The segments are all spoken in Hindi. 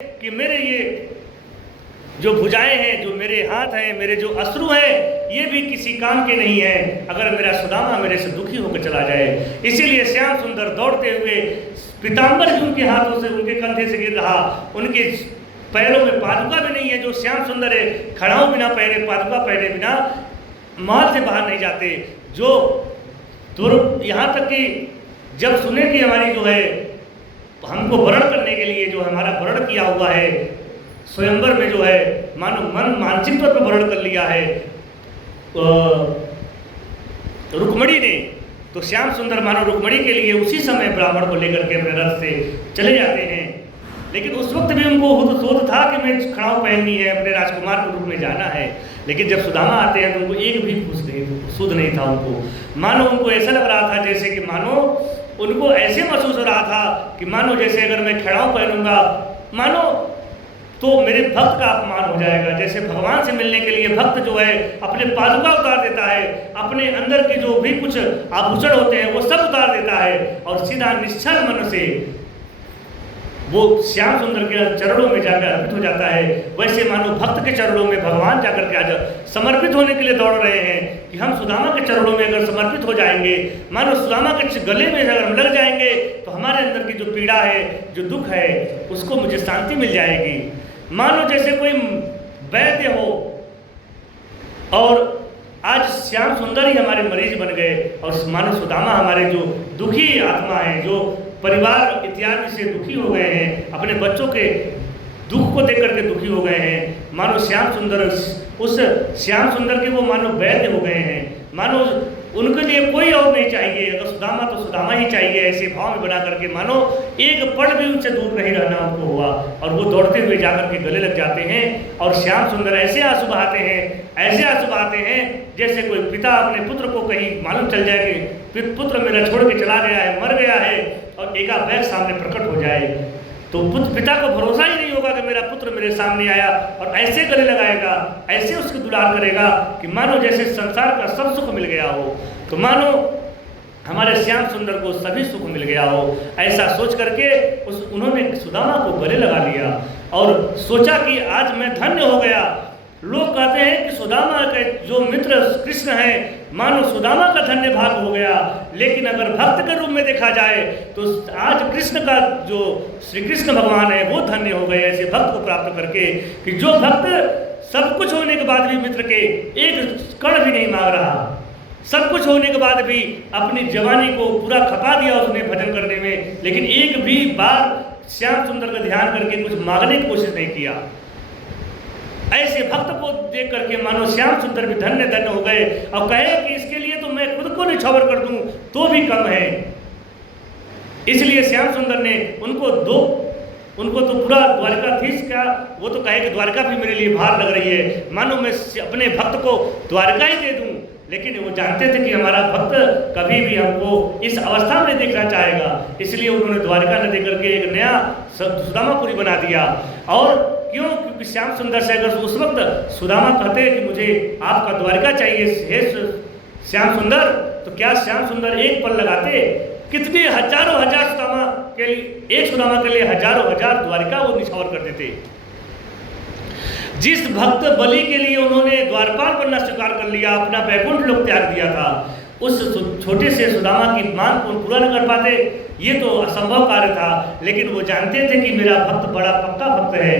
कि मेरे ये जो भुजाएं हैं, जो मेरे हाथ हैं, मेरे जो अश्रु हैं, ये भी किसी काम के नहीं हैं अगर मेरा सुदामा मेरे से दुखी होकर चला जाए। इसीलिए श्याम सुंदर दौड़ते हुए, पीताम्बर भी उनके हाथों से, उनके कंधे से गिर रहा, उनके पैरों में पादुका भी नहीं है। जो श्याम सुंदर है, खड़ाऊ बिना पहने, पादुका पहने बिना महल से बाहर नहीं जाते। जो यहाँ तक कि जब सुने कि हमारी जो है हमको वरण करने के लिए जो हमारा वरण किया हुआ है स्वयंवर में, जो है मानो मानसिक तौर पर वरण कर लिया है रुक्मणी ने, तो श्याम सुंदर मानो रुक्मणी के लिए उसी समय ब्राह्मण को लेकर के अपने रथ से चले जाते हैं। लेकिन उस वक्त भी उनको शोध था कि मैं खड़ाऊ पहननी है, अपने राजकुमार के रूप में जाना है। लेकिन जब सुदामा आते हैं तो उनको एक भी सुध नहीं था। उनको मानो उनको ऐसा लग रहा था जैसे कि मानो उनको ऐसे महसूस हो रहा था कि मानो जैसे अगर मैं खड़ाऊ पहनूंगा मानो तो मेरे भक्त का अपमान हो जाएगा। जैसे भगवान से मिलने के लिए भक्त जो है अपने पादुका उतार देता है, अपने अंदर के जो भी कुछ आभूषण होते हैं वो सब उतार देता है और सीधा निश्चल मन से वो श्याम सुंदर के चरणों में जाकर अर्पित हो जाता है। वैसे मानो भक्त के चरणों में भगवान जाकर के आज समर्पित होने के लिए दौड़ रहे हैं कि हम सुदामा के चरणों में अगर समर्पित हो जाएंगे, मानो सुदामा के गले में अगर हम लग जाएंगे तो हमारे अंदर की जो पीड़ा है, जो दुख है, उसको मुझे शांति मिल जाएगी। मानो जैसे कोई वैद्य हो और आज श्याम सुंदर ही हमारे मरीज बन गए और मानो सुदामा हमारे जो दुखी आत्मा है, जो परिवार इत्यादि से दुखी हो गए हैं, अपने बच्चों के दुख को देख करके दुखी हो गए हैं, मानो श्याम सुंदर उस श्याम सुंदर के वो मानो वैद्य हो गए हैं। मानो उनके लिए कोई और नहीं चाहिए, अगर सुदामा तो सुदामा ही चाहिए। ऐसे भाव में बना करके मानो एक पल भी उनसे दूर नहीं रहना उनको हुआ और वो दौड़ते हुए जाकर के गले लग जाते हैं। और श्याम सुंदर ऐसे आंसू बहाते हैं, ऐसे आंसू बहाते हैं जैसे कोई पिता अपने पुत्र को कहीं मालूम चल जाए कि पुत्र मेरा छोड़ के चला गया है, मर गया है, और एकाएक सामने प्रकट हो जाए तो पिता को भरोसा ही नहीं होगा कि मेरा पुत्र मेरे सामने आया, और ऐसे गले लगाएगा, ऐसे उसकी दुलार करेगा कि मानो जैसे संसार का सब सुख मिल गया हो। तो मानो हमारे श्याम सुंदर को सभी सुख मिल गया हो, ऐसा सोच करके उन्होंने सुदामा को गले लगा लिया और सोचा कि आज मैं धन्य हो गया। लोग कहते हैं कि सुदामा के जो मित्र कृष्ण हैं, मानो सुदामा का धन्य भाग हो गया। लेकिन अगर भक्त के रूप में देखा जाए तो आज कृष्ण का जो श्री कृष्ण भगवान है वो धन्य हो गए ऐसे भक्त को प्राप्त करके, कि जो भक्त सब कुछ होने के बाद भी मित्र के एक कण भी नहीं मांग रहा, सब कुछ होने के बाद भी अपनी जवानी को पूरा खपा दिया उसने भजन करने में, लेकिन एक भी बार श्याम सुंदर का ध्यान करके कुछ मांगने की कोशिश नहीं किया। ऐसे भक्त को देख करके मानो श्याम सुंदर भी धन्य धन्य हो गए और कहे कि इसके लिए तो मैं खुद को निछावर कर दूं तो भी कम है। इसलिए श्याम सुंदर ने उनको तो पूरा द्वारकाधीश का वो तो कहे कि द्वारका भी मेरे लिए भार लग रही है, मानो मैं अपने भक्त को द्वारका ही दे दूं। लेकिन वो जानते थे कि हमारा भक्त कभी भी हमको इस अवस्था में देखना चाहेगा, इसलिए उन्होंने द्वारका न दे करके एक नया सुदामापुरी बना दिया। और क्यों? क्योंकि श्याम सुंदर से अगर उस वक्त सुदामा कहते कि मुझे आपका द्वारका चाहिए हे श्याम सुंदर, तो क्या श्याम सुंदर एक पल लगाते? कितने हजारों हजार सुदामा के लिए, एक सुदामा के लिए हजारों हजार द्वारिका वो निछावर कर देते। जिस भक्त बलि के लिए उन्होंने द्वारपाल बनना स्वीकार कर लिया, अपना वैकुंठ लोक त्याग दिया था, उस छोटे से सुदामा की मांग को पूरा न कर पाते, ये तो असंभव कार्य था। लेकिन वो जानते थे कि मेरा भक्त बड़ा पक्का भक्त है,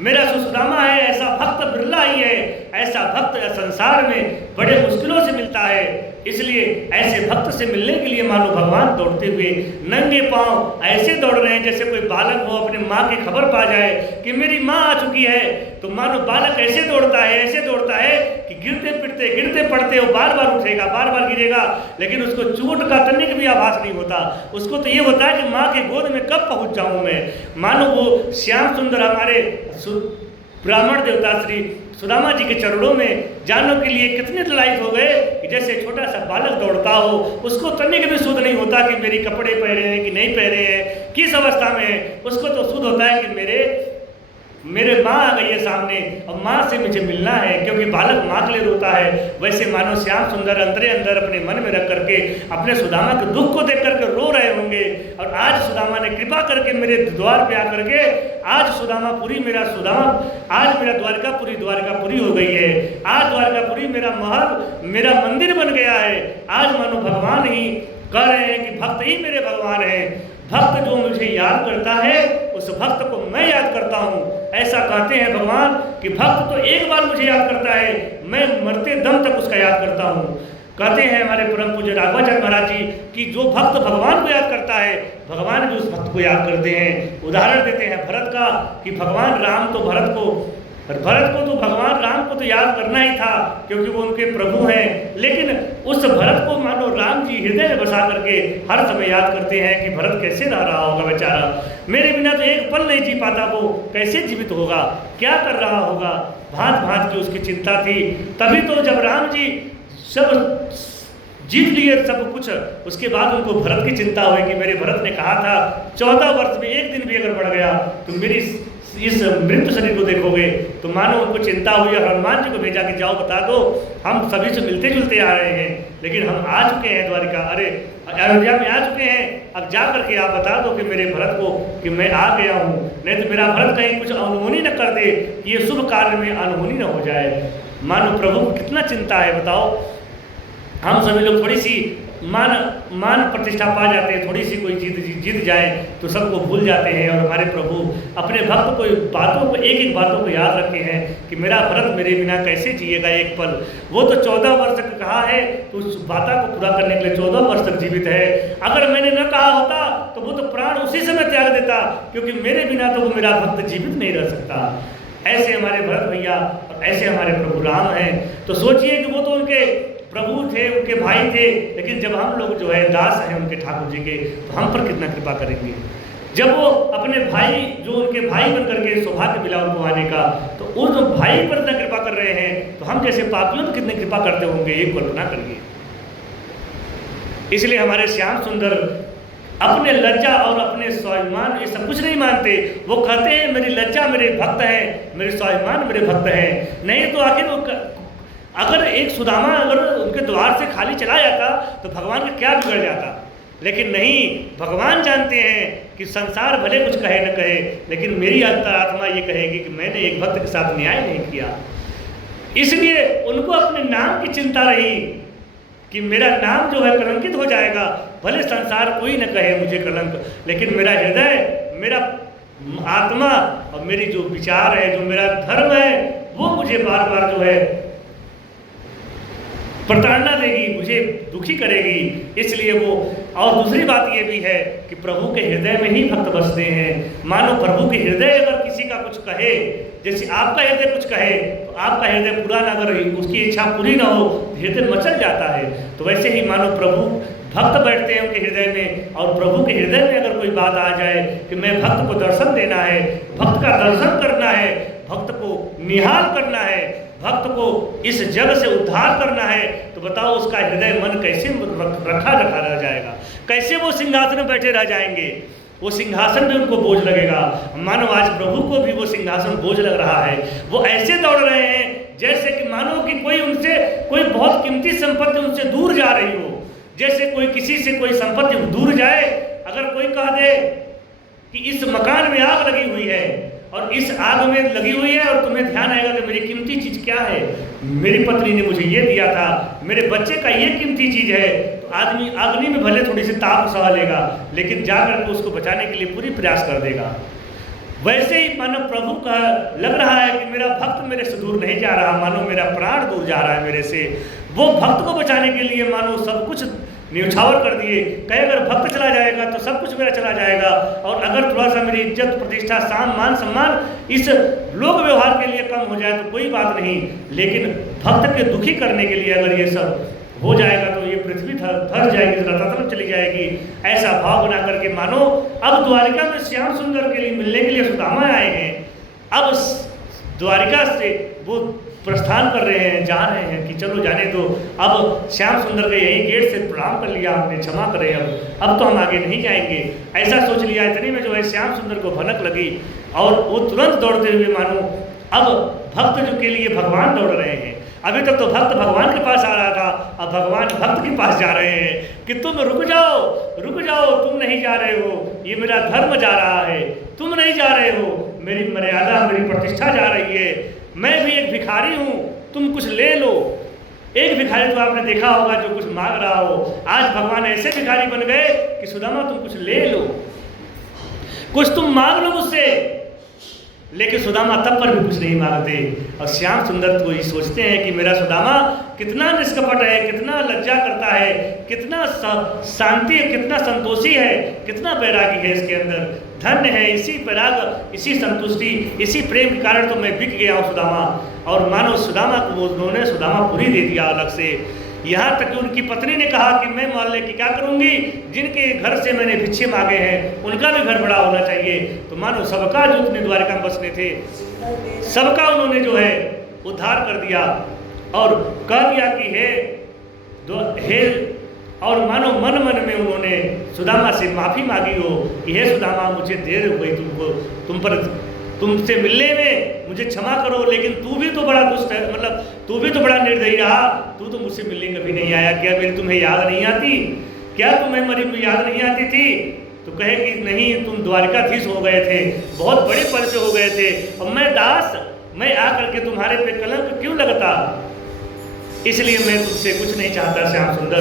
मेरा जो सुदामा है ऐसा भक्त बिरला ही है, ऐसा भक्त संसार में बड़े मुश्किलों से मिलता है। इसलिए ऐसे भक्त से मिलने के लिए मानो भगवान दौड़ते हुए नंगे पांव ऐसे दौड़ रहे हैं जैसे कोई बालक हो अपने माँ की खबर पा जाए कि मेरी माँ आ चुकी है, तो मानो बालक ऐसे दौड़ता है, ऐसे दौड़ता है कि गिरते पड़ते वो बार बार उठेगा, बार बार गिरेगा, लेकिन उसको चोट का तनिक भी आभास नहीं होता। उसको तो ये होता है कि माँ के गोद में कब पहुँच जाऊँ मैं। मानो वो श्याम सुंदर हमारे ब्राह्मण देवता श्री सुदामा जी के चरणों में जाने के लिए कितने ललायित हो गए कि जैसे छोटा सा बालक दौड़ता हो, उसको तनिक भी सुध नहीं होता कि मेरे कपड़े पहने हैं कि नहीं पहने हैं, किस अवस्था में है। उसको तो सुध होता है कि मेरे मेरे माँ आ गई है सामने और माँ से मुझे मिलना है, क्योंकि बालक माँ के लिए रोता है, वैसे मानो श्याम सुंदर अंदर अंदर अपने मन में रख करके अपने सुदामा के दुख को देख करके रो रहे होंगे। और आज सुदामा ने कृपा करके मेरे द्वार पे आकर के आज सुदामापुरी मेरा आज मेरा द्वारकापुरी हो गई है। आज द्वारकापुरी मेरा महल, मेरा मंदिर बन गया है। आज मानो भगवान ही कह रहे हैं कि भक्त ही मेरे भगवान हैं। भक्त जो मुझे याद करता है उस भक्त को मैं याद करता हूँ। ऐसा कहते हैं भगवान कि भक्त तो एक बार मुझे याद करता है, मैं मरते दम तक उसका याद करता हूँ। कहते हैं हमारे परम पूज्य राघवाचार्य महाराज जी कि जो भक्त भगवान को याद करता है, भगवान भी उस भक्त को याद करते हैं। उदाहरण देते हैं भरत का कि भगवान राम तो भरत को तो भगवान राम को तो याद करना ही था, क्योंकि वो उनके प्रभु हैं। लेकिन उस भरत को मानो राम जी हृदय में बसा करके हर समय याद करते हैं कि भरत कैसे रह रहा होगा बेचारा, मेरे बिना तो एक पल नहीं जी पाता, वो कैसे जीवित होगा, क्या कर रहा होगा। भांत भांत की उसकी चिंता थी। तभी तो जब राम जी सब जीत लिए सब कुछ, उसके बाद उनको भरत की चिंता हुई कि मेरे भरत ने कहा था 14 वर्ष में एक दिन भी अगर बढ़ गया तो मेरी इस मृत शरीर को देखोगे। तो मानो उनको चिंता हुई और हनुमान जी को भेजा कि जाओ बता दो, हम सभी से मिलते जुलते आ रहे हैं, लेकिन हम आ चुके हैं द्वारिका, अयोध्या में आ चुके हैं। अब जा करके आप बता दो कि मेरे भरत को कि मैं आ गया हूँ, नहीं तो मेरा भरत कहीं कुछ अनहोनी न कर दे, ये शुभ कार्य में अनहोनी न हो जाए। मानो प्रभु को कितना चिंता है बताओ। हम सभी लोग थोड़ी सी मान प्रतिष्ठा पा जाते हैं, थोड़ी सी कोई जीत जाए तो सबको भूल जाते हैं। और हमारे प्रभु अपने भक्त को एक बातों को याद रखे हैं कि मेरा भरत मेरे बिना कैसे जिएगा एक पल। वो तो 14 वर्ष तक कहा है, तो उस बाता को पूरा करने के लिए 14 वर्ष तक जीवित है। अगर मैंने न कहा होता तो वो तो प्राण उसी समय त्याग देता, क्योंकि मेरे बिना तो वो मेरा भक्त जीवित नहीं रह सकता। ऐसे हमारे भरत भैया और ऐसे हमारे प्रभु राम हैं। तो सोचिए कि वो तो उनके प्रभु थे, उनके भाई थे, लेकिन जब हम लोग जो है दास हैं उनके ठाकुर जी के, तो हम पर कितना कृपा करेंगे। जब वो अपने भाई जो उनके भाई बन करके सौभाग्य मिला उनको आने का, तो उस भाई पर इतना कृपा कर रहे हैं, तो हम जैसे पापियों तो कितने कृपा करते होंगे, ये कल्पना करिए। इसलिए हमारे श्याम सुंदर अपने लज्जा और अपने स्वाभिमान ये सब कुछ नहीं मानते। वो कहते हैं मेरी लज्जा मेरे भक्त हैं, मेरे स्वाभिमान मेरे भक्त हैं। नहीं तो आखिर वो अगर एक सुदामा अगर उनके द्वार से खाली चला जाता तो भगवान का क्या बिगड़ जाता। लेकिन नहीं, भगवान जानते हैं कि संसार भले कुछ कहे न कहे, लेकिन मेरी अंतरात्मा ये कहेगी कि मैंने एक भक्त के साथ न्याय नहीं किया। इसलिए उनको अपने नाम की चिंता रही कि मेरा नाम जो है कलंकित हो जाएगा। भले संसार कोई न कहे मुझे कलंक, लेकिन मेरा हृदय, मेरा आत्मा और मेरी जो विचार है, जो मेरा धर्म है, वो मुझे बार बार जो है प्रताड़ना देगी, मुझे दुखी करेगी। इसलिए वो, और दूसरी बात ये भी है कि प्रभु के हृदय में ही भक्त बसते हैं। मानो प्रभु के हृदय अगर किसी का कुछ कहे, जैसे आपका हृदय कुछ कहे, तो आपका हृदय पूरा ना अगर उसकी इच्छा पूरी ना हो, हृदय मचल जाता है। तो वैसे ही मानो प्रभु भक्त बैठते हैं उनके हृदय में, और प्रभु के हृदय में अगर कोई बात आ जाए कि मैं भक्त को दर्शन देना है, भक्त का दर्शन करना है, भक्त को निहाल करना है, भक्त को इस जग से उद्धार करना है, तो बताओ उसका हृदय मन कैसे रखा रह जाएगा, कैसे वो सिंहासन में बैठे रह जाएंगे। वो सिंहासन भी उनको बोझ लगेगा। मानो आज प्रभु को भी वो सिंहासन बोझ लग रहा है। वो ऐसे दौड़ रहे हैं जैसे कि मानो कि कोई बहुत कीमती संपत्ति उनसे दूर जा रही हो। जैसे कोई किसी से कोई संपत्ति दूर जाए, अगर कोई कह दे कि इस मकान में आग लगी हुई है और इस आग में लगी हुई है और तुम्हें ध्यान आएगा कि मेरी कीमती चीज़ क्या है, मेरी पत्नी ने मुझे ये दिया था, मेरे बच्चे का ये कीमती चीज़ है, तो आदमी अग्नि में भले थोड़ी सी ताप सह लेगा, लेकिन जाकर के उसको बचाने के लिए पूरी प्रयास कर देगा। वैसे ही मानो प्रभु का लग रहा है कि मेरा भक्त मेरे से दूर नहीं जा रहा, मानो मेरा प्राण दूर जा रहा है मेरे से। वो भक्त को बचाने के लिए मानो सब कुछ न्यौछावर कर दिए। कहे अगर भक्त चला जाएगा तो सब कुछ मेरा चला जाएगा, और अगर थोड़ा सा मेरी इज्जत प्रतिष्ठा मान सम्मान इस लोक व्यवहार के लिए कम हो जाए तो कोई बात नहीं, लेकिन भक्त के दुखी करने के लिए अगर ये सब हो जाएगा तो ये पृथ्वी धस जाएगी, रतातल चली जाएगी। ऐसा भाव बना करके मानो अब द्वारिका में श्याम सुंदर के लिए मिलने के लिए सुदामा आए हैं। अब द्वारिका से वो प्रस्थान कर रहे हैं, जा रहे हैं कि चलो जाने दो, अब श्याम सुंदर के यही गेट से प्रणाम कर लिया हमने, क्षमा करें, अब तो हम आगे नहीं जाएंगे। ऐसा सोच लिया। इतने में जो है श्याम सुंदर को भनक लगी और वो तुरंत दौड़ते हुए मानो अब भक्त जो के लिए भगवान दौड़ रहे हैं। अभी तक तो भक्त भगवान के पास आ रहा था, अब भगवान भक्त के पास जा रहे हैं कि तुम रुक जाओ, तुम नहीं जा रहे हो, ये मेरा धर्म जा रहा है, तुम नहीं जा रहे हो, मेरी मर्यादा मेरी प्रतिष्ठा जा रही है, मैं भी एक भिखारी हूँ, तुम कुछ ले लो। एक भिखारी तो आपने देखा होगा जो कुछ मांग रहा हो, आज भगवान ऐसे भिखारी बन गए कि सुदामा तुम कुछ ले लो, कुछ तुम मांग लो मुझसे। लेकिन सुदामा तब पर भी कुछ नहीं मांगते और श्याम सुंदर तो ये सोचते हैं कि मेरा सुदामा कितना निष्कपट है, कितना लज्जा करता है, कितना शांति, कितना संतोषी है, कितना बैरागी है इसके अंदर। धन्य है, इसी बैराग, इसी संतुष्टि, इसी प्रेम के कारण तो मैं बिक गया हूँ सुदामा। और मानो सुदामा को उन्होंने सुदामापुरी दे दिया अलग से। यहाँ तक कि उनकी पत्नी ने कहा कि मैं मोहल्ले की क्या करूँगी, जिनके घर से मैंने भिक्षे मांगे हैं उनका भी घर बड़ा होना चाहिए। तो मानो सबका जो उतने द्वारका में बसने थे सबका उन्होंने जो है उद्धार कर दिया और कह दिया कि हे और मानो मन मन में उन्होंने सुदामा से माफ़ी मांगी हो कि हे सुदामा मुझे देर हो गई तुमसे मिलने में, मुझे क्षमा करो, लेकिन तू भी तो बड़ा दुष्ट है, मतलब तू भी तो बड़ा निर्दयी रहा, तू तो मुझसे मिलने कभी नहीं आया, क्या मेरी तुम्हें याद नहीं आती, क्या तुम्हें मेरी को याद नहीं आती थी। तो कहे कि नहीं, तुम द्वारकाधीश हो गए थे, बहुत बड़े पद पे हो गए थे, और मैं दास, मैं आकर के तुम्हारे पे कलंक क्यों लगता, इसलिए मैं तुमसे कुछ नहीं चाहता श्याम सुंदर,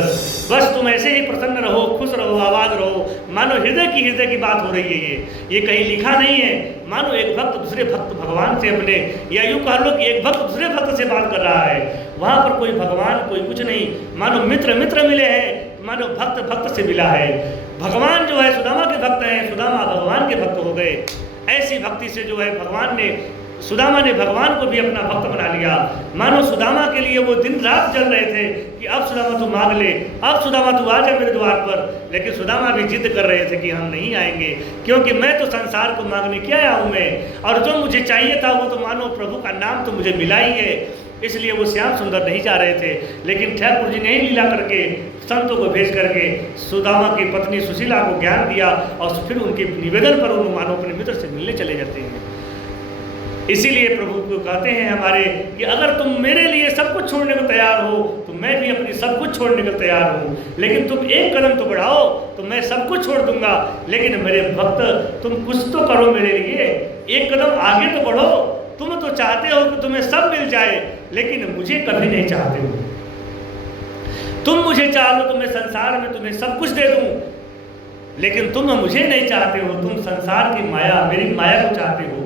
बस तुम ऐसे ही प्रसन्न रहो, खुश रहो, आबाद रहो। मानो हृदय की बात हो रही है, ये कहीं लिखा नहीं है। मानो एक भक्त दूसरे भक्त भगवान से अपने, या यूँ कह लो कि एक भक्त दूसरे भक्त से बात कर रहा है, वहाँ पर कोई भगवान कोई कुछ नहीं, मानो मित्र मिले हैं, मानो भक्त भक्त से मिला है। भगवान जो है सुदामा के भक्त हैं, सुदामा भगवान के भक्त हो गए। ऐसी भक्ति से जो है सुदामा ने भगवान को भी अपना भक्त बना लिया। मानो सुदामा के लिए वो दिन रात जल रहे थे कि अब सुदामा तू मांग ले, अब सुदामा तू आ जा मेरे द्वार पर। लेकिन सुदामा भी जिद कर रहे थे कि हम नहीं आएंगे, क्योंकि मैं तो संसार को मांगने क्या आया हूँ मैं, और जो मुझे चाहिए था वो तो मानो प्रभु का नाम तो मुझे मिला ही है। इसलिए वो श्याम सुंदर नहीं जा रहे थे। लेकिन ठाकुर जी ने ही लीला करके संतों को भेज करके सुदामा की पत्नी सुशीला को ज्ञान दिया, और फिर उनके निवेदन पर उन्होंने मानो अपने मित्र से मिलने चले जाते हैं। इसीलिए प्रभु को कहते हैं हमारे कि अगर तुम मेरे लिए सब कुछ छोड़ने को तैयार हो तो मैं भी अपनी सब कुछ छोड़ने को तैयार हूँ, लेकिन तुम एक कदम तो बढ़ाओ तो मैं सब कुछ छोड़ दूंगा। लेकिन मेरे भक्त तुम कुछ तो करो मेरे लिए, एक कदम आगे तो बढ़ो। तुम तो चाहते हो कि तुम्हें सब मिल जाए, लेकिन मुझे कभी नहीं चाहते हो। तुम मुझे चाहो तो मैं संसार में तुम्हें सब कुछ दे दूँ, लेकिन तुम मुझे नहीं चाहते हो। तुम संसार की माया, मेरी माया को चाहते हो,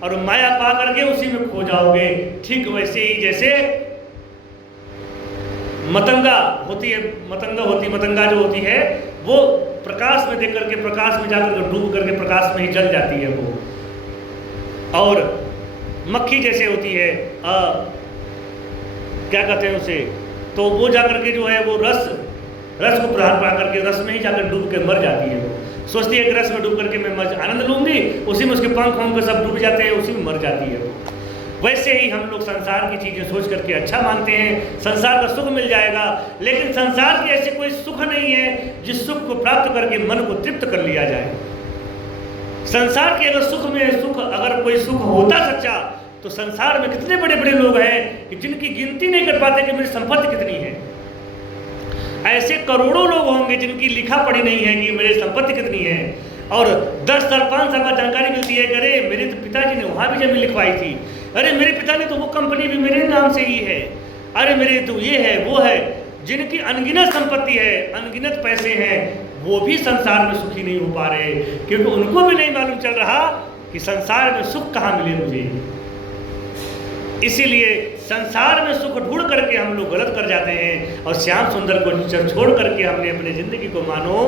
और माया पा करके उसी में खो जाओगे। ठीक वैसे ही जैसे मतंगा जो होती है वो प्रकाश में देख करके प्रकाश में जाकर के डूब करके प्रकाश में ही जल जाती है वो। और मक्खी जैसे होती है क्या कहते हैं उसे, तो वो जाकर के जो है वो रस को प्रहार पा करके रस में ही जाकर डूब के मर जाती है। वो सोचती है कि रस में डूब करके मैं आनंद लूंगी, उसी में उसके पंख के सब डूब जाते हैं, उसी में मर जाती है। वैसे ही हम लोग संसार की चीज़ें सोच करके अच्छा मानते हैं, संसार का सुख मिल जाएगा, लेकिन संसार की ऐसी कोई सुख नहीं है जिस सुख को प्राप्त करके मन को तृप्त कर लिया जाए। संसार के अगर कोई सुख होता सच्चा, तो संसार में कितने बड़े बड़े लोग हैं कि जिनकी गिनती नहीं कर पाते कि मेरी संपत्ति कितनी है। ऐसे करोड़ों लोग होंगे जिनकी लिखा पढ़ी नहीं है कि मेरी संपत्ति कितनी है, और 10 साल 5 साल बाद जानकारी मिलती है कि अरे मेरे तो पिताजी ने वहाँ भी जमीन लिखवाई थी, अरे मेरे पिता ने तो वो कंपनी भी मेरे नाम से ही है, अरे मेरे तो ये है वो है। जिनकी अनगिनत संपत्ति है, अनगिनत पैसे हैं, वो भी संसार में सुखी नहीं हो पा रहे, क्योंकि उनको भी नहीं मालूम चल रहा कि संसार में सुख कहाँ मिले मुझे। इसीलिए संसार में सुख ढूंढ करके हम लोग गलत कर जाते हैं, और श्याम सुंदर को छोड़ करके हमने अपनी ज़िंदगी को मानो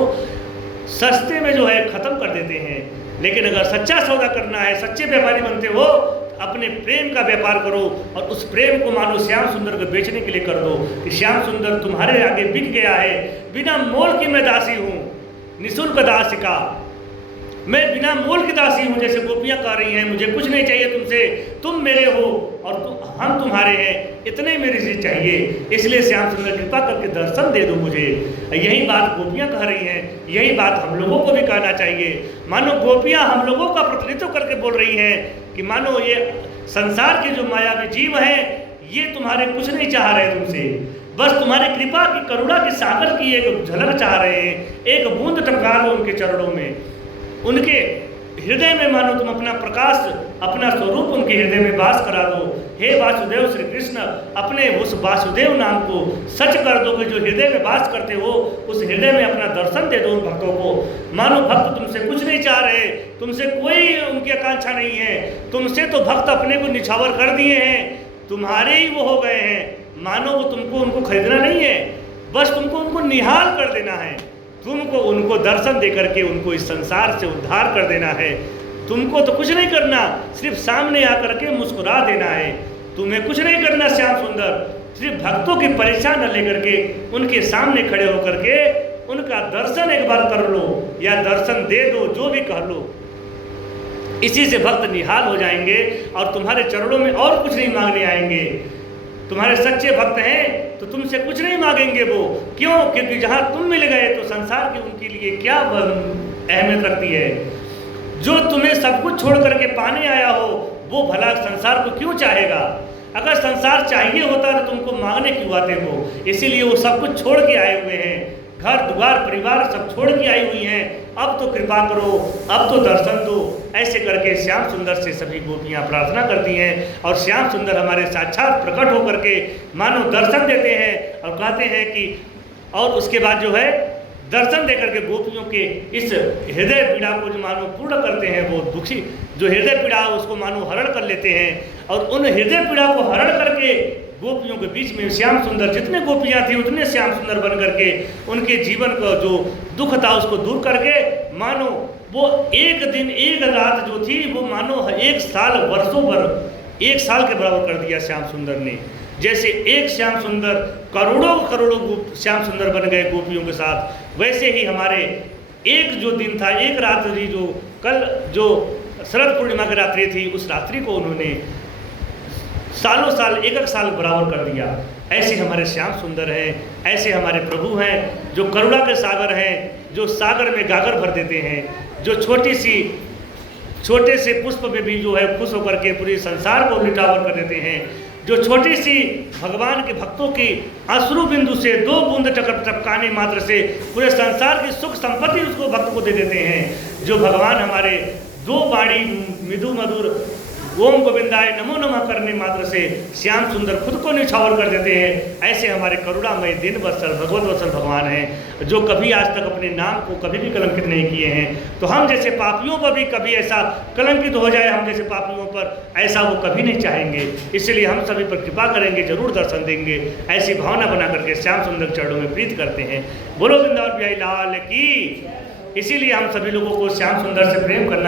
सस्ते में जो है ख़त्म कर देते हैं। लेकिन अगर सच्चा सौदा करना है, सच्चे व्यापारी बनते हो, तो अपने प्रेम का व्यापार करो, और उस प्रेम को मानो श्याम सुंदर को बेचने के लिए कर दो कि श्याम सुंदर तुम्हारे आगे बिक गया है, बिना मोल की मैं दासी हूँ, निःशुल्क दास का, मैं बिना मोल की दासी हूँ, जैसे गोपियाँ कह रही हैं, मुझे कुछ नहीं चाहिए तुमसे, तुम मेरे हो और हम तुम्हारे हैं, इतने मेरे से चाहिए। इसलिए श्याम सुंदर कृपा करके दर्शन दे दो मुझे। यही बात गोपियाँ कह रही हैं, यही बात हम लोगों को भी कहना चाहिए। मानो गोपियाँ हम लोगों का प्रतिनिधित्व करके बोल रही हैं कि मानो ये संसार के जो मायावी जीव हैं, ये तुम्हारे कुछ नहीं चाह रहे तुमसे, बस तुम्हारी कृपा की, करुणा के सागर की एक झलक चाह रहे हैं, एक बूंद टपका दो उनके चरणों में, उनके हृदय में मानो तुम अपना प्रकाश, अपना स्वरूप उनके हृदय में वास करा दो। हे वासुदेव श्री कृष्ण, अपने उस वासुदेव नाम को सच कर दो कि जो हृदय में वास करते हो, उस हृदय में अपना दर्शन दे दो उन भक्तों को। मानो भक्त तुमसे कुछ नहीं चाह रहे, तुमसे कोई उनकी आकांक्षा नहीं है, तुमसे तो भक्त अपने को निछावर कर दिए हैं, तुम्हारे ही वो हो गए हैं। मानो वो तुमको उनको खरीदना नहीं है, बस तुमको उनको निहाल कर देना है, तुमको उनको दर्शन दे करके उनको इस संसार से उद्धार कर देना है। तुमको तो कुछ नहीं करना, सिर्फ सामने आकर के मुस्कुरा देना है। तुम्हें कुछ नहीं करना श्याम सुंदर, सिर्फ भक्तों की परीक्षा न लेकर के उनके सामने खड़े होकर के उनका दर्शन एक बार कर लो या दर्शन दे दो, जो भी कह लो। इसी से भक्त निहाल हो जाएंगे और तुम्हारे चरणों में और कुछ नहीं मांगने आएंगे। तुम्हारे सच्चे भक्त हैं तो तुमसे कुछ नहीं मांगेंगे वो। क्यों? क्योंकि जहाँ तुम मिल गए तो संसार की उनके लिए क्या अहमियत रखती है। जो तुम्हें सब कुछ छोड़ करके पाने आया हो, वो भला संसार को क्यों चाहेगा? अगर संसार चाहिए होता तो तुमको मांगने क्यों आते हो? इसीलिए वो सब कुछ छोड़ के आए हुए हैं, घर द्वार परिवार सब छोड़ के आई हुई हैं। अब तो कृपा करो, अब तो दर्शन दो। ऐसे करके श्याम सुंदर से सभी गोपियाँ प्रार्थना करती हैं और श्याम सुंदर हमारे साक्षात प्रकट होकर के मानो दर्शन देते हैं और कहते हैं कि, और उसके बाद जो है दर्शन देकर के गोपियों के इस हृदय पीड़ा को जो मानो पूर्ण करते हैं, वो दुखी जो हृदय पीड़ा है उसको मानो हरण कर लेते हैं और उन हृदय पीड़ा को हरण करके गोपियों के बीच में श्याम सुंदर, जितने गोपियाँ थी उतने श्याम सुंदर बन करके उनके जीवन का जो दुख था उसको दूर करके मानो वो एक दिन एक रात जो थी वो मानो एक साल वर्षों भर एक साल के बराबर कर दिया श्याम सुंदर ने। जैसे एक श्याम सुंदर करोड़ों करोड़ों श्याम सुंदर बन गए गोपियों के साथ, वैसे ही हमारे एक जो दिन था, एक रात्रि जो कल जो शरद पूर्णिमा की रात्रि थी, उस रात्रि को उन्होंने सालों साल एक एक साल बराबर कर दिया। ऐसे हमारे श्याम सुंदर हैं, ऐसे हमारे प्रभु हैं जो करुणा के सागर हैं, जो सागर में गागर भर देते हैं, जो छोटे से पुष्प में भी जो है खुश होकर के पूरे संसार को निटावर कर देते हैं, जो छोटी सी भगवान के भक्तों की अश्रु बिंदु से 2 बूंद टपकाने मात्र से पूरे संसार की सुख संपत्ति उसको भक्त को दे देते हैं, जो भगवान हमारे 2 बाणी मृदु मधुर ओम गोविंदाय नमो नमः करने मात्र से श्याम सुंदर खुद को निछावर कर देते हैं। ऐसे हमारे करुणामय दिन वत्सल भगवत वत्सल भगवान हैं, जो कभी आज तक अपने नाम को कभी भी कलंकित नहीं किए हैं। तो हम जैसे पापियों पर भी कभी ऐसा कलंकित हो जाए, हम जैसे पापियों पर, ऐसा वो कभी नहीं चाहेंगे। इसलिए हम सभी पर कृपा करेंगे, जरूर दर्शन देंगे। ऐसी भावना बना करके श्याम सुंदर चरणों में प्रीत करते हैं। बोलो वृंदावन बिहारी लाल की। इसीलिए हम सभी लोगों को श्याम सुंदर से प्रेम करना